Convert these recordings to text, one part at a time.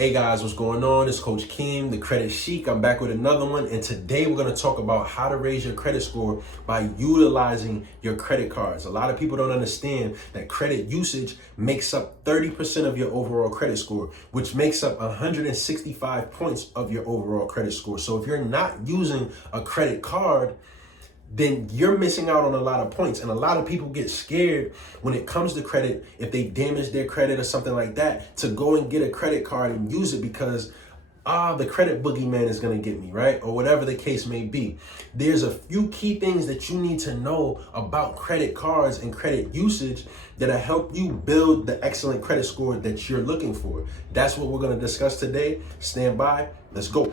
Hey guys, what's going on? It's Coach Keem, the Credit Sheik. I'm back with another one, and today we're going to talk about how to raise your credit score by utilizing your credit cards. A lot of people don't understand that credit usage makes up 30% of your overall credit score, which makes up 165 points of your overall credit score. So if you're not using a credit card, then you're missing out on a lot of points. And a lot of people get scared when it comes to credit, if they damage their credit or something like that, to go and get a credit card and use it because, the credit boogeyman is going to get me, right? Or whatever the case may be. There's a few key things that you need to know about credit cards and credit usage that'll help you build the excellent credit score that you're looking for. That's what we're going to discuss today. Stand by. Let's go.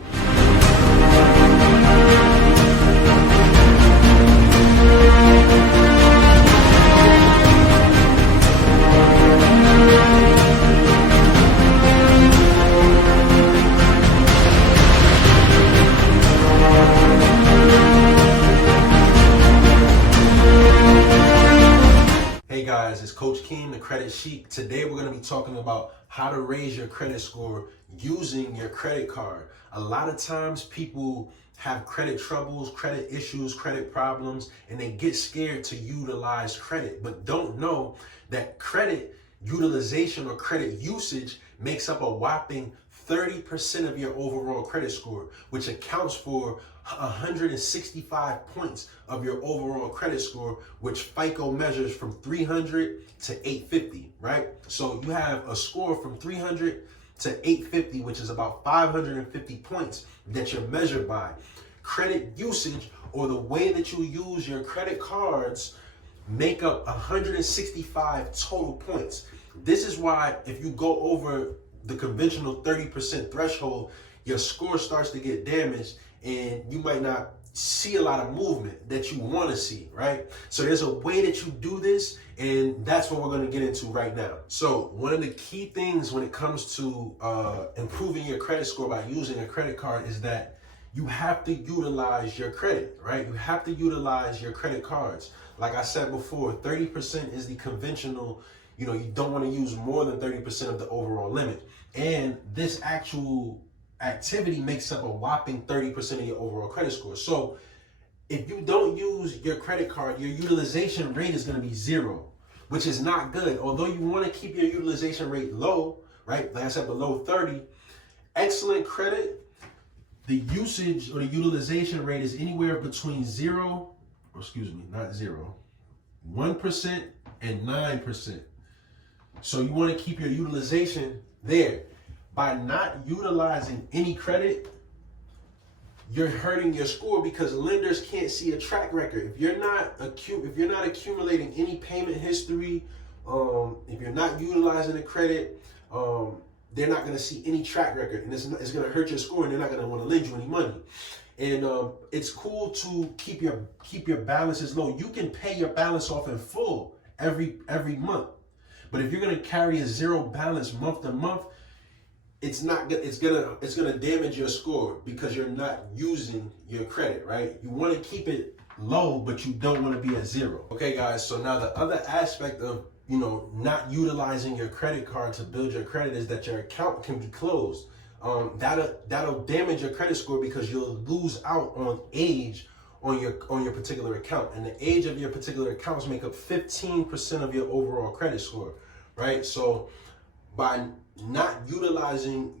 Hey guys, it's Coach Keem, the Credit Sheik. Today we're going to be talking about how to raise your credit score using your credit card. A lot of times people have credit troubles, credit issues, credit problems, and they get scared to utilize credit, but don't know that credit utilization or credit usage makes up a whopping 30% of your overall credit score, which accounts for 165 points of your overall credit score, which FICO measures from 300 to 850, right? So you have a score from 300 to 850, which is about 550 points that you're measured by. Credit usage, or the way that you use your credit cards, make up 165 total points. This is why if you go over the conventional 30% threshold, your score starts to get damaged and you might not see a lot of movement that you want to see, right? So there's a way that you do this, and that's what we're going to get into right now. So one of the key things when it comes to improving your credit score by using a credit card is that you have to utilize your credit, right? You have to utilize your credit cards. Like I said before, 30% is the conventional, you don't want to use more than 30% of the overall limit. And this actual activity makes up a whopping 30% of your overall credit score. So if you don't use your credit card, your utilization rate is going to be zero, which is not good. Although you want to keep your utilization rate low, right? Like I said, below 30, excellent credit, the usage or the utilization rate is anywhere between 1% and 9%. So you want to keep your utilization there. By not utilizing any credit, you're hurting your score because lenders can't see a track record. If you're not accumulating any payment history, if you're not utilizing the credit, they're not going to see any track record, and it's going to hurt your score, and they're not going to want to lend you any money. And it's cool to keep your balances low. You can pay your balance off in full every month, but if you're going to carry a zero balance month to month, it's gonna damage your score because you're not using your credit, right? You want to keep it low, but you don't want to be at zero. Okay, guys. So now the other aspect of not utilizing your credit card to build your credit is that your account can be closed. That'll damage your credit score because you'll lose out on age on your particular account, and the age of your particular accounts make up 15% of your overall credit score, right? So by not utilizing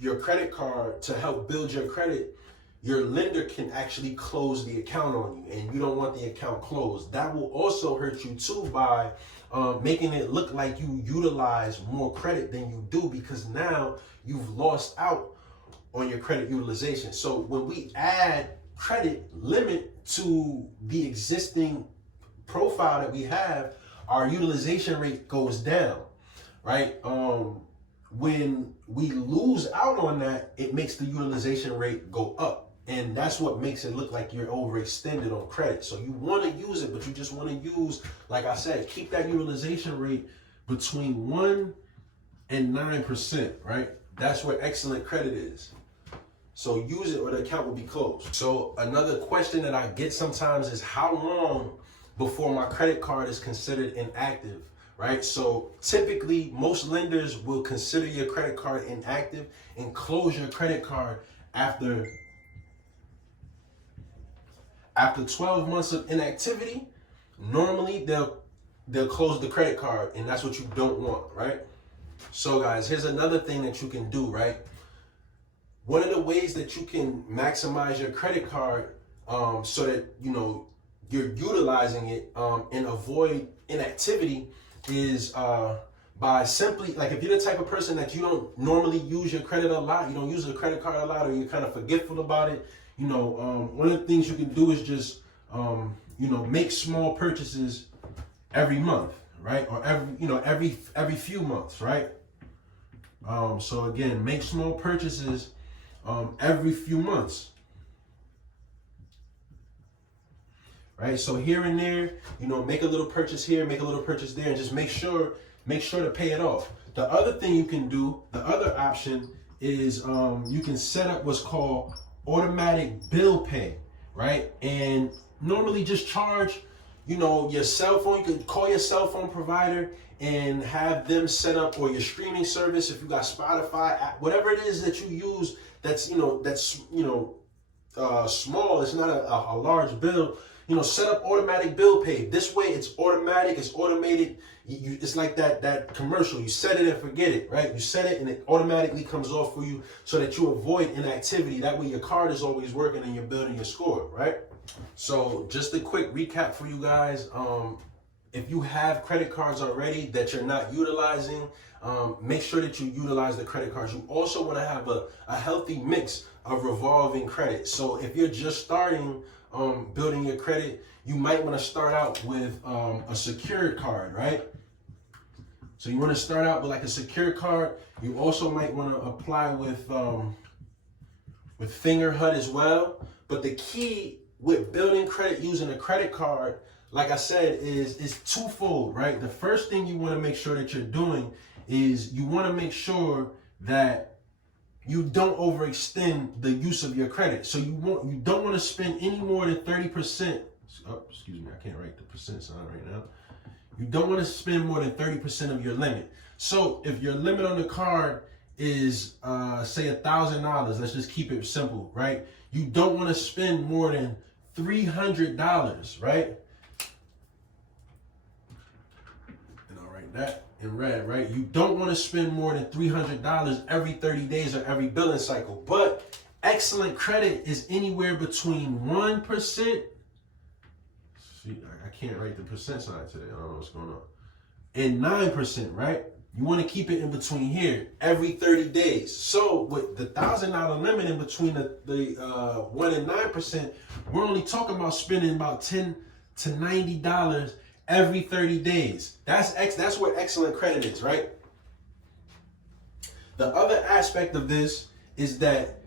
your credit card to help build your credit, your lender can actually close the account on you, and you don't want the account closed. That will also hurt you too by making it look like you utilize more credit than you do, because now you've lost out on your credit utilization. So when we add credit limit to the existing profile that we have, our utilization rate goes down, right? When we lose out on that, it makes the utilization rate go up. And that's what makes it look like you're overextended on credit. So you want to use it, but you just want to use, like I said, keep that utilization rate between 1% and 9%, right? That's where excellent credit is. So use it or the account will be closed. So another question that I get sometimes is how long before my credit card is considered inactive, right? So typically most lenders will consider your credit card inactive and close your credit card after 12 months of inactivity. Normally they'll close the credit card, and that's what you don't want, right? So guys, here's another thing that you can do, right? One of the ways that you can maximize your credit card so that you're utilizing it and avoid inactivity is by simply, like, if you're the type of person that you don't normally use your credit a lot, you don't use the credit card a lot, or you're kind of forgetful about it, one of the things you can do is just make small purchases every month, right? Or every few months, right? So again, make small purchases every few months, right? So here and there, make a little purchase here, make a little purchase there, and just make sure to pay it off. The other thing you can do, the other option is you can set up what's called automatic bill pay, right? And normally just charge, your cell phone. You could call your cell phone provider and have them set up, or your streaming service, if you got Spotify, whatever it is that you use that's small, it's not a large bill, set up automatic bill pay. This way it's automatic, it's automated. It's like that commercial. You set it and forget it, right? You set it and it automatically comes off for you so that you avoid inactivity. That way your card is always working and you're building your score, right? So just a quick recap for you guys. If you have credit cards already that you're not utilizing, make sure that you utilize the credit cards. You also want to have a healthy mix of revolving credit. So if you're just starting building your credit, you might want to start out with a secured card, right? So you want to start out with like a secured card. You also might want to apply with Fingerhut as well. But the key with building credit using a credit card, like I said, is twofold, right? The first thing you want to make sure that you're doing is you want to make sure that you don't overextend the use of your credit. So you don't want to spend any more than 30%. Oh, excuse me, I can't write the percent sign right now. You don't want to spend more than 30% of your limit. So if your limit on the card is say $1,000, let's just keep it simple, right? You don't want to spend more than $300, right? And I'll write that in red, right? You don't want to spend more than $300 every 30 days or every billing cycle. But excellent credit is anywhere between 1%. See, I can't write the percent sign today. I don't know what's going on. And 9%, right? You want to keep it in between here every 30 days. So with the $1,000 limit in between the 1 and 9%, we're only talking about spending about $10 to $90 every 30 days. That's what excellent credit is, right? The other aspect of this is that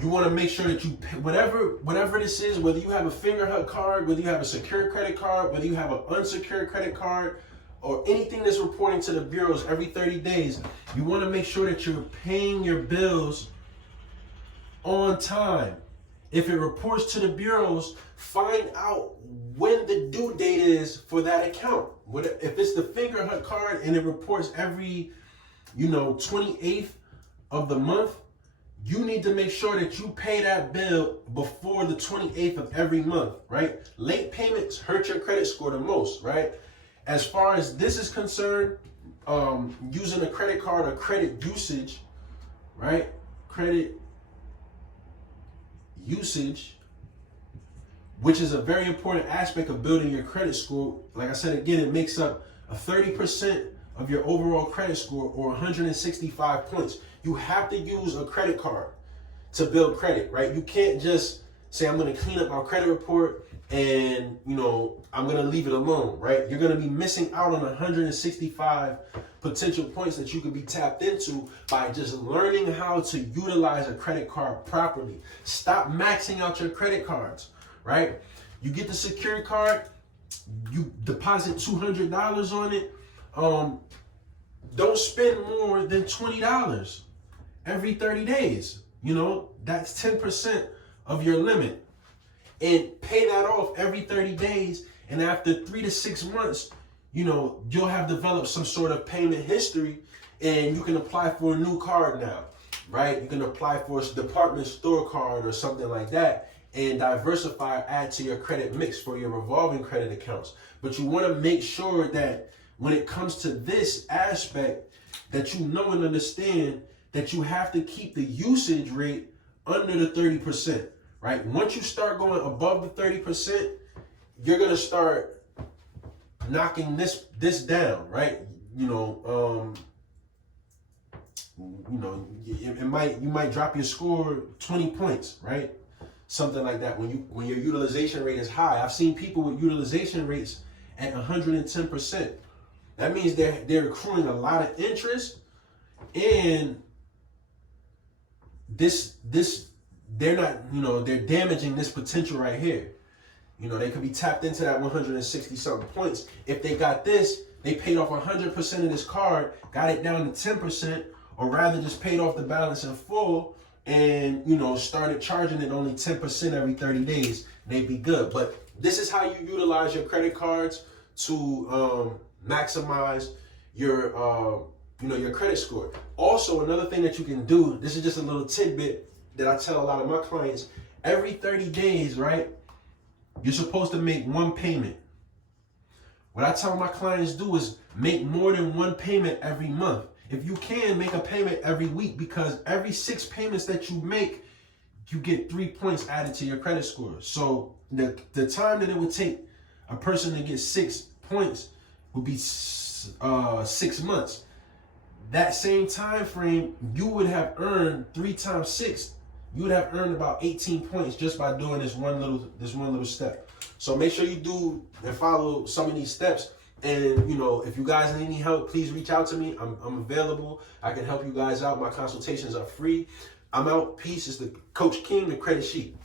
you want to make sure that you pay whatever this is, whether you have a Fingerhut card, whether you have a secured credit card, whether you have an unsecured credit card, or anything that's reporting to the bureaus every 30 days, you want to make sure that you're paying your bills on time. If it reports to the bureaus, find out when the due date is for that account. If it's the Fingerhut card and it reports every 28th of the month, you need to make sure that you pay that bill before the 28th of every month, right? Late payments hurt your credit score the most, right? As far as this is concerned, using a credit card or credit usage, right? Credit usage, which is a very important aspect of building your credit score. Like I said, again, it makes up a 30% of your overall credit score, or 165 points. You have to use a credit card to build credit, right? You can't just say, I'm going to clean up my credit report and, I'm going to leave it alone, right? You're going to be missing out on 165 potential points that you could be tapped into by just learning how to utilize a credit card properly. Stop maxing out your credit cards, right? You get the secured card, you deposit $200 on it. Don't spend more than $20 every 30 days. That's 10% of your limit. And pay that off every 30 days. And after 3 to 6 months, you know, you'll have developed some sort of payment history, and you can apply for a new card now, right? You can apply for a department store card or something like that, and diversify, add to your credit mix for your revolving credit accounts. But you want to make sure that when it comes to this aspect, that you know and understand that you have to keep the usage rate under the 30%, right? Once you start going above the 30%, you're going to start knocking this down, right? You might drop your score 20 points, right? Something like that when your utilization rate is high. I've seen people with utilization rates at 110%. That means they're accruing a lot of interest, and they're not, they're damaging this potential right here. They could be tapped into that 160 something points. If they got this, they paid off 100% of this card, got it down to 10%, or rather just paid off the balance in full, and started charging it only 10% every 30 days. They'd be good. But this is how you utilize your credit cards to maximize your your credit score. Also, another thing that you can do, this is just a little tidbit that I tell a lot of my clients, every 30 days, right, you're supposed to make one payment. What I tell my clients do is make more than one payment every month. If you can, make a payment every week, because every 6 payments that you make, you get 3 points added to your credit score. So the time that it would take a person to get 6 points would be 6 months. That same time frame, you would have earned 3 times 6. You would have earned about 18 points just by doing this one little step. So make sure you do and follow some of these steps. And if you guys need any help, please reach out to me. I'm available. I can help you guys out. My consultations are free. I'm out. Peace. It's the Coach King, the Credit Sheet.